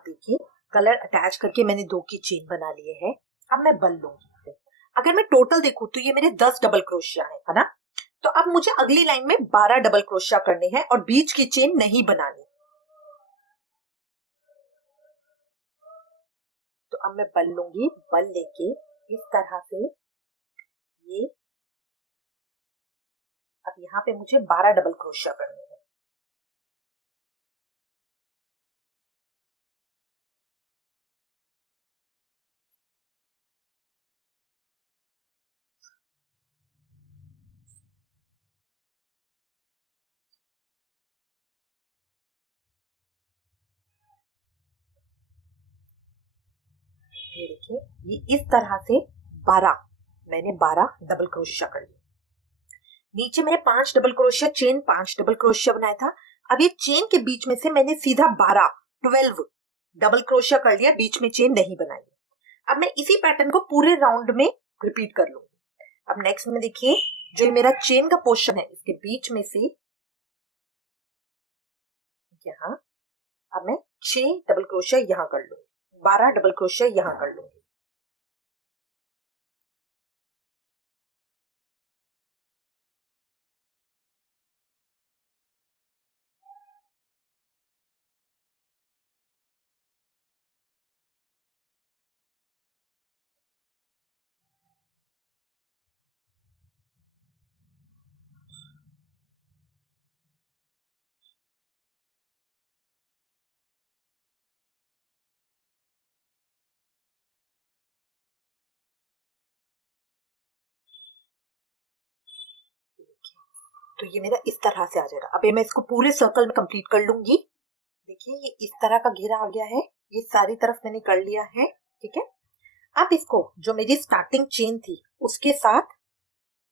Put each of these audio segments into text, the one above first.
अब देखिए colour attach करके मैंने 2 की चेन बना लिए है। अब मैं बल लूंगी। अगर मैं टोटल देखूं तो ये मेरे 10 डबल क्रोशिया है ना। तो अब मुझे अगली लाइन में 12 डबल क्रोशिया करने हैं और बीच की चेन नहीं बनानी। तो अब मैं बल लूंगी, बल लेके इस तरह से ये, अब यहाँ पे मुझे 12 डबल क्रोशिया करने हैं। ये देखिए ये इस तरह से 12, मैंने 12 डबल क्रोशिया कर लिया। नीचे मैंने 5 double crochet chain 5 double crochet बनाया था। अब ये चेन के बीच में से मैंने सीधा 12 डबल क्रोशिया कर लिया, बीच में चेन नहीं बनाई। अब मैं इसी पैटर्न को पूरे राउंड में रिपीट कर लूंगी। अब नेक्स्ट में देखिए जो मेरा चेन का पोर्शन है इसके बीच में से यहाँ, अब मैं 6 डबल क्रोशिया यहाँ कर लूंगी, 12 डबल क्रोशिया यहाँ कर लूंगी। तो ये मेरा इस तरह से आ जाएगा। अब ये मैं इसको पूरे सर्कल में कंप्लीट कर लूंगी। देखिए ये इस तरह का घेरा आ गया है, ये सारी तरफ मैंने कर लिया है। ठीक है, अब इसको जो मेरी स्टार्टिंग चेन थी उसके साथ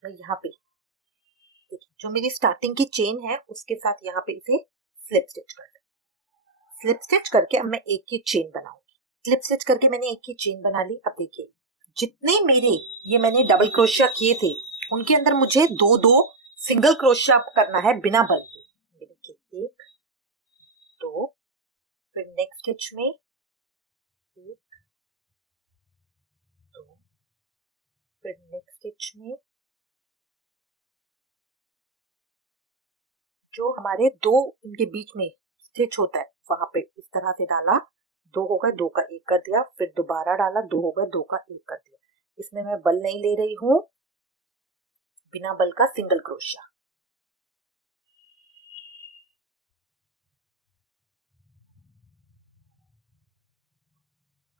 मैं यहाँ पे, देखिए जो मेरी स्टार्टिंग की चेन है उसके साथ यहाँ पे इसे स्लिप स्टिच कर लूं। स्लिप स्टिच करके अब मैं एक की चेन बनाऊंगी। स्लिप स्टिच करके मैंने एक की चेन बना ली। अब देखिए जितने मेरे ये मैंने डबल क्रोशिया किए थे उनके अंदर मुझे दो दो सिंगल क्रोशिया करना है बिना बल के। ये देखिए 1 2, फिर नेक्स्ट स्टिच में 1 2, फिर नेक्स्ट स्टिच में जो हमारे दो इनके बीच में स्टिच होता है वहां पे इस तरह से डाला, 2 हो गए, 2 का 1 कर दिया, फिर दोबारा डाला, 2 हो गए, 2 का 1 कर दिया। इसमें मैं बल नहीं ले रही हूं, बिना बल का सिंगल क्रोशिया।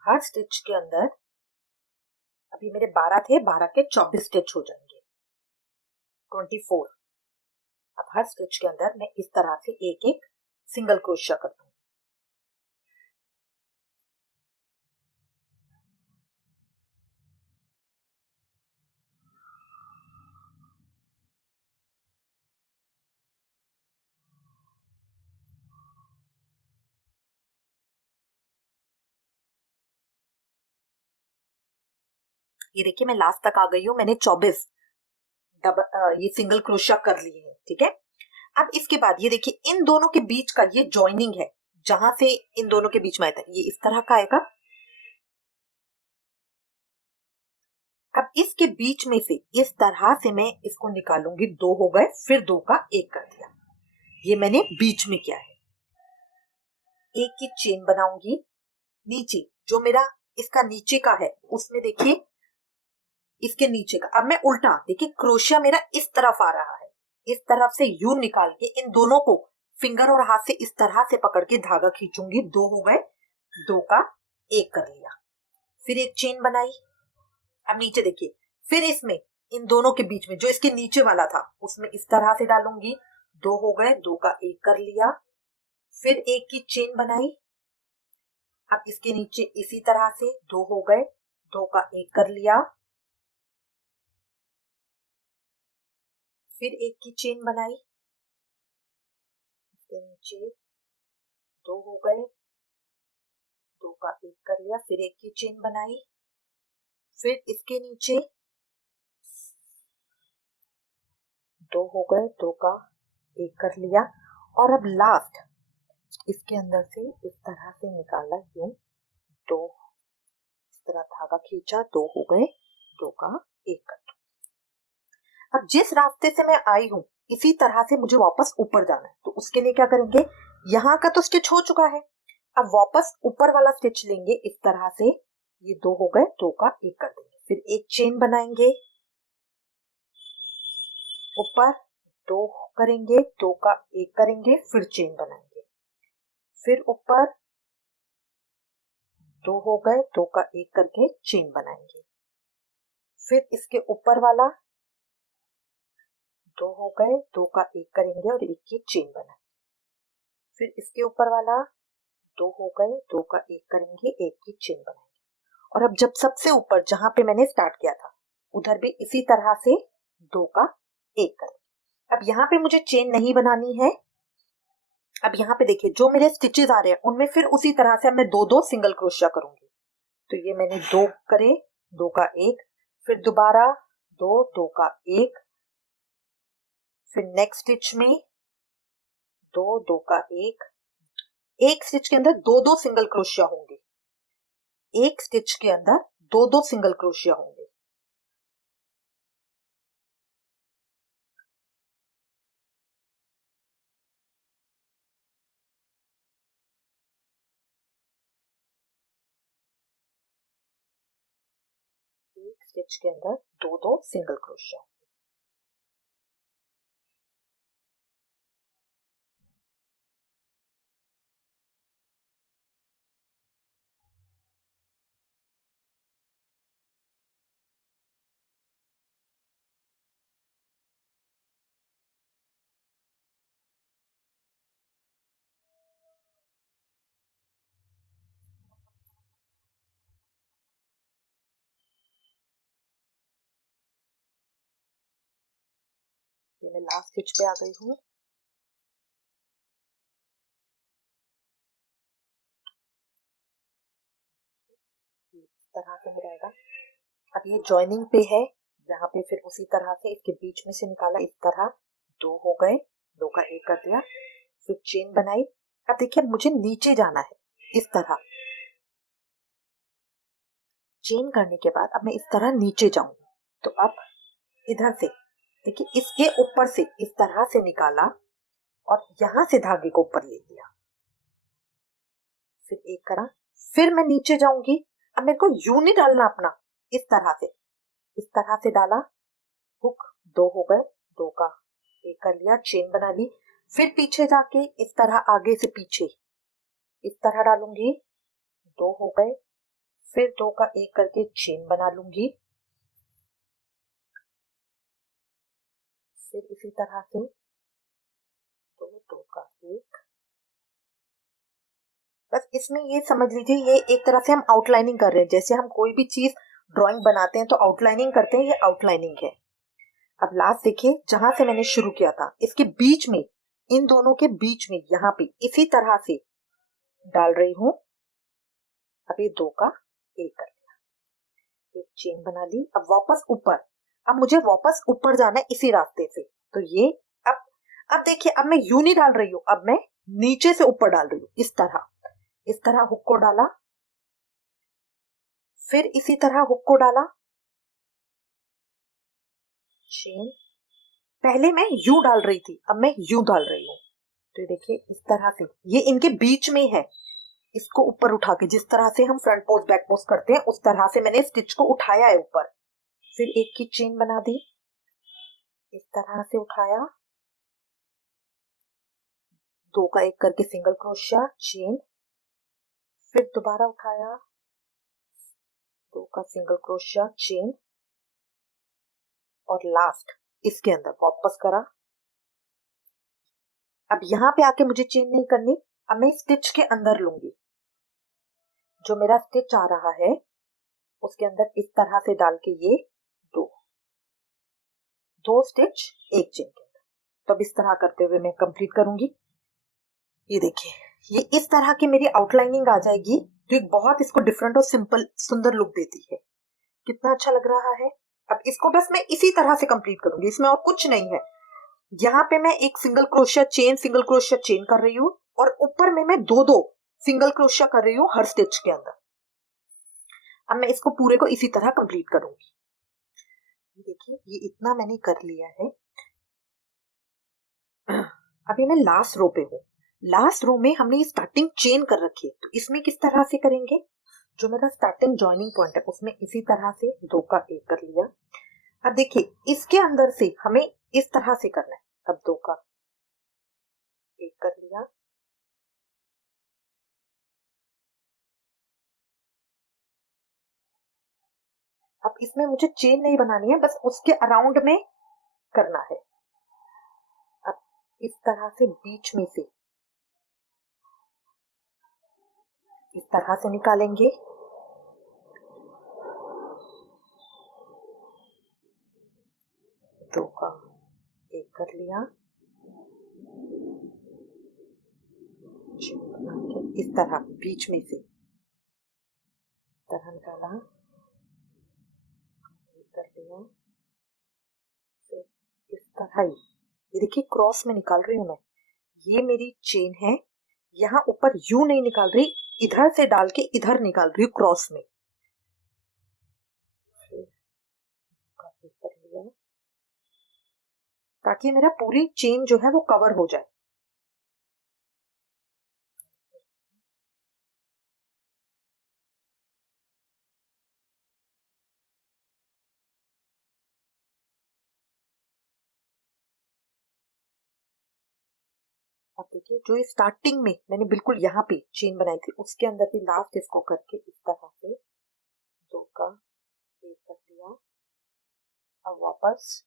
हर स्टिच के अंदर अभी मेरे 12 थे, 12 के 24 स्टिच हो जाएंगे, 24। अब हर स्टिच के अंदर मैं इस तरह से एक एक सिंगल क्रोशिया कर दूंगी। ये देखिए मैं लास्ट तक आ गई हूँ, मैंने 24 ये सिंगल क्रोशिया कर लिए हैं। ठीक है, अब इसके बाद ये देखिए इन दोनों के बीच का ये जॉइनिंग है, जहां से इन दोनों के बीच में आता है ये इस तरह का आएगा। अब इसके बीच में से इस तरह से मैं इसको निकालूंगी, 2 हो गए, फिर 2 का 1 कर दिया। ये मैंने बीच में किया है। एक की चेन बनाऊंगी, नीचे जो मेरा इसका नीचे का है उसमें देखिए इसके नीचे का, अब मैं उल्टा देखिए क्रोशिया मेरा इस तरफ आ रहा है, इस तरफ से यू निकाल के इन दोनों को फिंगर और हाथ से इस तरह से पकड़ के धागा खींचूंगी। 2 हो गए, 2 का 1 कर लिया, फिर एक चेन बनाई। अब नीचे देखिए फिर इसमें इन दोनों के बीच में जो इसके नीचे वाला था उसमें इस तरह से डालूंगी। 2 हो गए, 2 का 1 कर लिया, फिर एक की चेन बनाई। अब इसके नीचे इसी तरह से 2 हो गए, 2 का 1 कर लिया, फिर एक की चेन बनाई। इसके नीचे 2 हो गए, 2 का 1 कर लिया, फिर एक की चेन बनाई, फिर इसके नीचे 2 हो गए, 2 का 1 कर लिया, और अब लास्ट इसके अंदर से इस तरह से निकाला, यूं दो, इस तरह धागा खींचा, दो हो गए, दो का एक कट। अब जिस रास्ते से मैं आई हूं इसी तरह से मुझे वापस ऊपर जाना है, तो उसके लिए क्या करेंगे, यहाँ का तो स्टिच हो चुका है, अब वापस ऊपर वाला स्टिच लेंगे इस तरह से, ये दो हो गए, दो का एक कर देंगे, फिर एक चेन बनाएंगे, ऊपर दो करेंगे, दो का एक करेंगे, फिर चेन बनाएंगे, फिर ऊपर दो हो गए, दो का एक करके चेन बनाएंगे, फिर इसके ऊपर वाला दो हो गए, दो का एक करेंगे और एक की चेन बनाएंगे, फिर इसके ऊपर वाला दो हो गए, दो का एक करेंगे, एक की चेन बनाएंगे, और अब जब सबसे ऊपर जहां पे मैंने स्टार्ट किया था उधर भी इसी तरह से दो का एक करेंगे। अब यहाँ पे मुझे चेन नहीं बनानी है, अब यहाँ पे देखिए जो मेरे स्टिचेस आ रहे हैं उनमें फिर उसी तरह से अब मैं दो दो सिंगल क्रोशिया करूंगी, तो ये मैंने दो करे, दो का एक, फिर दोबारा दो, दो का एक, फिर नेक्स्ट स्टिच में दो, दो का एक स्टिच के अंदर दो दो सिंगल क्रोशिया होंगे, एक स्टिच के अंदर दो दो सिंगल क्रोशिया होंगे, एक स्टिच के अंदर दो दो सिंगल क्रोशिया। ये मैं लास्ट स्टिच पे आ गई हूँ, इस तरह से मेरा आएगा। अब ये जॉइनिंग पे है, यहाँ पे फिर उसी तरह से इसके बीच में से निकाला, इस तरह दो हो गए, दो का एक कर दिया, फिर चेन बनाई। अब देखिए मुझे नीचे जाना है, इस तरह चेन करने के बाद अब मैं इस तरह नीचे जाऊंगी, तो अब इधर से देखिए इसके ऊपर से इस तरह से निकाला और यहां से धागे को ऊपर ले लिया, फिर एक करा, फिर मैं नीचे जाऊंगी। अब मेरे को यूं नहीं डालना अपना, इस तरह से डाला, हुक दो हो गए, दो का एक कर लिया, चेन बना ली, फिर पीछे जाके इस तरह आगे से पीछे इस तरह डालूंगी, दो हो गए, फिर दो का एक करके चेन बना लूंगी, फिर इसी तरह से दो, दो का एक। बस इसमें ये समझ लीजिए ये एक तरह से हम आउटलाइनिंग कर रहे हैं, जैसे हम कोई भी चीज ड्राइंग बनाते हैं तो आउटलाइनिंग करते हैं, ये आउटलाइनिंग है। अब लास्ट देखिए जहां से मैंने शुरू किया था इसके बीच में, इन दोनों के बीच में यहाँ पे इसी तरह से डाल रही हूं, अभी दो का एक कर लिया, एक चेन बना ली, अब वापस ऊपर, अब मुझे वापस ऊपर जाना है इसी रास्ते से, तो ये अब देखिए अब मैं यूं नहीं डाल रही हूं, अब मैं नीचे से ऊपर डाल रही हूं, इस तरह हुक को डाला, फिर इसी तरह हुक को डाला, चेन, पहले मैं यू डाल रही थी, अब मैं यू डाल रही हूँ, तो देखिए इस तरह से ये इनके बीच में है, इसको ऊपर उठा के जिस तरह से हम फ्रंट पोस्ट बैक पोस्ट करते हैं उस तरह से मैंने स्टिच को उठाया है ऊपर, फिर एक की चेन बना दी, इस तरह से उठाया, दो का एक करके सिंगल क्रोशिया, चेन, फिर दोबारा उठाया, दो का सिंगल क्रोशिया, चेन, और लास्ट इसके अंदर वापस करा। अब यहाँ पे आके मुझे चेन नहीं करनी, अब मैं स्टिच के अंदर लूंगी, जो मेरा स्टिच आ रहा है उसके अंदर इस तरह से डाल के ये दो दो स्टिच एक चेन के अंदर, तो अब इस तरह करते हुए मैं कंप्लीट करूंगी। ये देखिए ये इस तरह की मेरी आउटलाइनिंग आ जाएगी, जो एक बहुत इसको डिफरेंट और सिंपल सुंदर लुक देती है। कितना अच्छा लग रहा है। अब इसको बस मैं इसी तरह से कंप्लीट करूंगी, इसमें और कुछ नहीं है। यहाँ पे मैं एक सिंगल क्रोशिया चेन कर रही हूँ और ऊपर में मैं दो दो सिंगल क्रोशिया कर रही हूँ हर स्टिच के अंदर। अब मैं इसको पूरे को इसी तरह कंप्लीट करूंगी। देखिए ये इतना मैंने कर लिया है। अभी मैं लास्ट रो पे हूँ। लास्ट रो में हमने ये स्टार्टिंग चेन कर रखी है, तो इसमें किस तरह से करेंगे, जो मेरा स्टार्टिंग जॉइनिंग पॉइंट है उसमें इसी तरह से 2 का 1 कर लिया। अब देखिए इसके अंदर से हमें इस तरह से करना है। अब 2 का 1 कर लिया। अब इसमें मुझे चेन नहीं बनानी है, बस उसके अराउंड में करना है। अब इस तरह से बीच में से इस तरह से निकालेंगे। दो का 1 कर लिया। इस तरह बीच में से इस तरह निकाला, कर लिया। फिर इस तरह ही ये देखिए क्रॉस में निकाल रही हूं मैं। ये मेरी चेन है, यहाँ ऊपर यू नहीं निकाल रही, इधर से डाल के इधर निकाल रही हूँ क्रॉस में। कर लिया ताकि मेरा पूरी चेन जो है वो कवर हो जाए। अब देखिए जो ये स्टार्टिंग में मैंने बिल्कुल यहाँ पे चेन बनाई थी उसके अंदर भी लास्ट इसको करके इस तरह से 2 का 1 कर दिया। अब वापस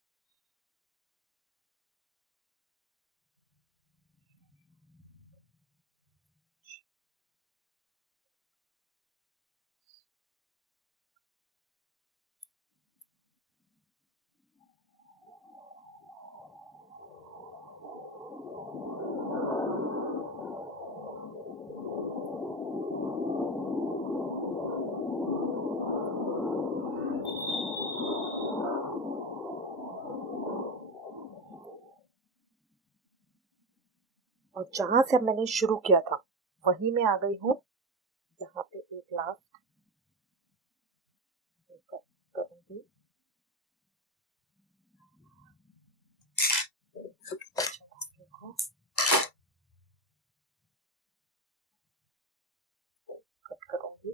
और जहां से अब मैंने शुरू किया था वहीं में आ गई हूँ। यहाँ पे एक लास्ट करूंगी। कट करूंगी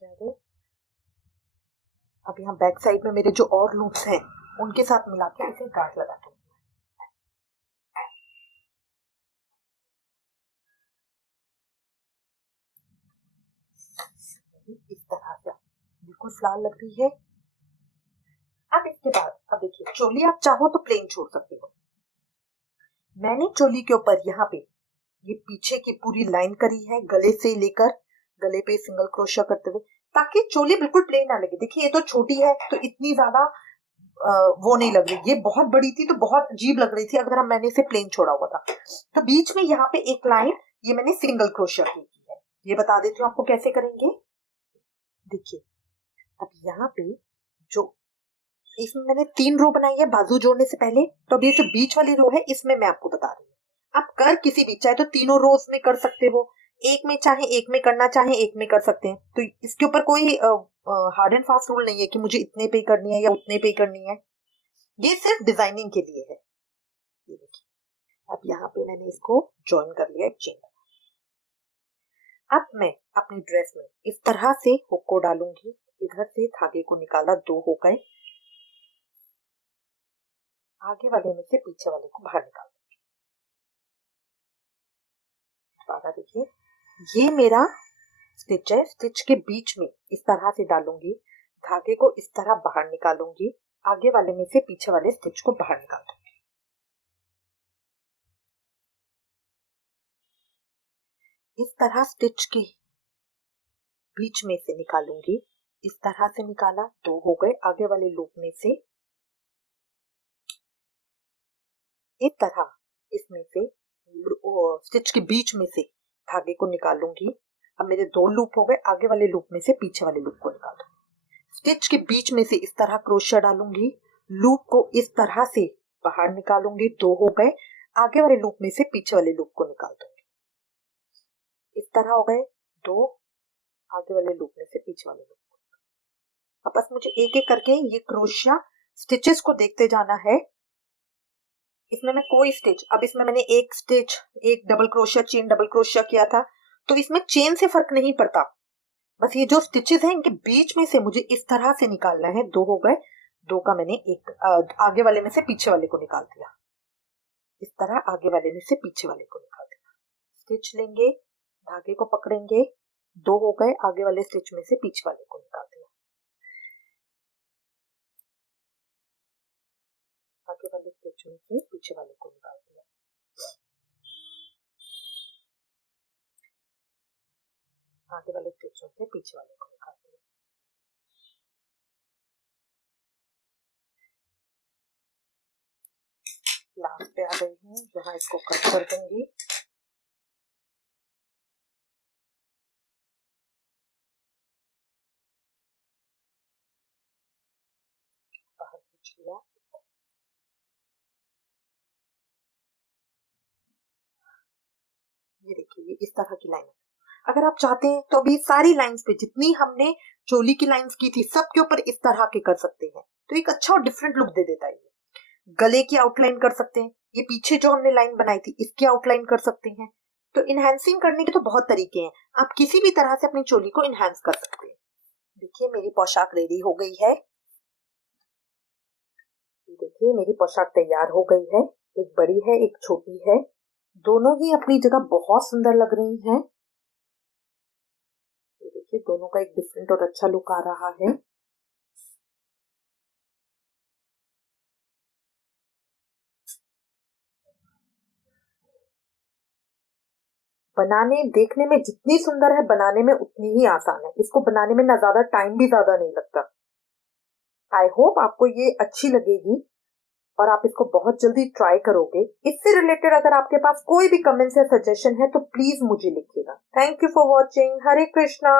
क्या दे। अब यहाँ बैक साइड में मेरे जो और लूप्स हैं उनके साथ मिला के इसे गांठ लगा दूंगी। इस तरह से बिल्कुल फ्लावर लग रही है। अब इसके बाद अब देखिए चोली आप चाहो तो प्लेन छोड़ सकते हो। मैंने चोली के ऊपर यहाँ पे ये पीछे की पूरी लाइन करी है, गले से लेकर गले पे सिंगल क्रोशिया करते हुए, ताकि चोली बिल्कुल प्लेन ना लगे। देखिए ये तो छोटी है तो इतनी ज्यादा वो नहीं लग रही, ये बहुत बड़ी थी तो बहुत अजीब लग रही थी अगर हम मैंने इसे प्लेन छोड़ा हुआ था। तो बीच में यहाँ पे एक लाइन ये मैंने सिंगल क्रोशिया की है। ये बता देती हूँ आपको कैसे करेंगे। देखिए अब यहाँ पे जो इसमें मैंने 3 रो बनाई है बाजू जोड़ने से पहले, तो अब ये जो बीच वाली रो है इसमें मैं आपको बता रही हूँ। आप कर किसी भी, चाहे तो तीनों रोज में कर सकते हो, एक में चाहे एक में करना चाहे एक में कर सकते हैं। तो इसके ऊपर कोई हार्ड एंड फास्ट रूल नहीं है कि मुझे इतने पे करनी है या उतने पे करनी है। ये सिर्फ डिजाइनिंग के लिए है। ये देखिए अब यहाँ पे मैंने इसको ज्वाइन कर लिया एक चेन। अब मैं अपनी ड्रेस में इस तरह से हुक को डालूंगी, इधर से धागे को निकाला, 2 हो गए। आगे वाले में से पीछे वाले को बाहर निकाल दूंगा। देखिए ये मेरा स्टिच है, स्टिच के बीच में इस तरह से डालूंगी, धागे को इस तरह बाहर निकालूंगी, आगे वाले में से पीछे वाले स्टिच को बाहर निकाल दूंगी। इस तरह स्टिच के बीच में से निकालूंगी, इस तरह से निकाला, 2 हो गए। आगे वाले लूप में से इस तरह इसमें से स्टिच के बीच में से धागे को निकालूंगी। अब मेरे 2 लूप हो गए, आगे वाले लूप में से पीछे वाले लूप को निकाल दूंगी। स्टिच के बीच में से इस तरह क्रोशिया डालूंगी, लूप को इस तरह से बाहर निकालूंगी, 2 हो गए। आगे वाले लूप में से पीछे वाले लूप को निकाल दूंगी। इस तरह हो गए 2, आगे वाले लूप में से पीछे वाले लूप को। अब बस मुझे एक एक करके ये क्रोशिया स्टिचेस को देखते जाना है। इसमें मैं कोई स्टिच, अब इसमें मैंने एक स्टिच, एक double crochet chain double crochet किया था, तो इसमें चेन से फर्क नहीं पड़ता। बस ये जो स्टिचेस हैं इनके बीच में से मुझे इस तरह से निकालना है। 2 हो गए, 2 का मैंने एक आगे वाले में से पीछे वाले को निकाल दिया। इस तरह आगे वाले में से पीछे वाले को निकाल दिया। स्टिच लेंगे, धागे को पकड़ेंगे, 2 हो गए, आगे वाले स्टिच में से पीछे वाले को निकाल दिया। आगे वाले स्टिच में से पीछे वाले को निकाल दिया। आगे वाले स्टिच में से पीछे वाले को निकाल दिया। लास्ट पे आ गई हूँ जहाँ इसको कट कर दूंगी। बाहर खींच लिया। ये देखिए, ये इस तरह की लाइन। अगर आप चाहते हैं तो अभी सारी लाइंस पे जितनी हमने चोली की लाइंस की थी सबके ऊपर इस तरह के कर सकते हैं, तो एक अच्छा और डिफरेंट लुक दे देता है। ये गले की आउटलाइन कर सकते हैं, ये पीछे जो हमने लाइन बनाई थी इसकी आउटलाइन कर सकते हैं। तो इनहैंसिंग करने के तो बहुत तरीके हैं, आप किसी भी तरह से अपनी चोली को इनहैंस कर सकते हैं। देखिए मेरी पोशाक रेडी हो गई है। देखिए मेरी पोशाक तैयार हो गई है। एक बड़ी है, एक छोटी है, दोनों ही अपनी जगह बहुत सुंदर लग रही हैं। देखिए दोनों का एक डिफरेंट और अच्छा लुक आ रहा है। बनाने देखने में जितनी सुंदर है, बनाने में उतनी ही आसान है। इसको बनाने में ना ज्यादा टाइम भी ज्यादा नहीं लगता। आई होप आपको ये अच्छी लगेगी और आप इसको बहुत जल्दी ट्राई करोगे। इससे रिलेटेड अगर आपके पास कोई भी कमेंट्स या सजेशन है तो प्लीज मुझे लिखिएगा। Thank you for watching. Hare Krishna.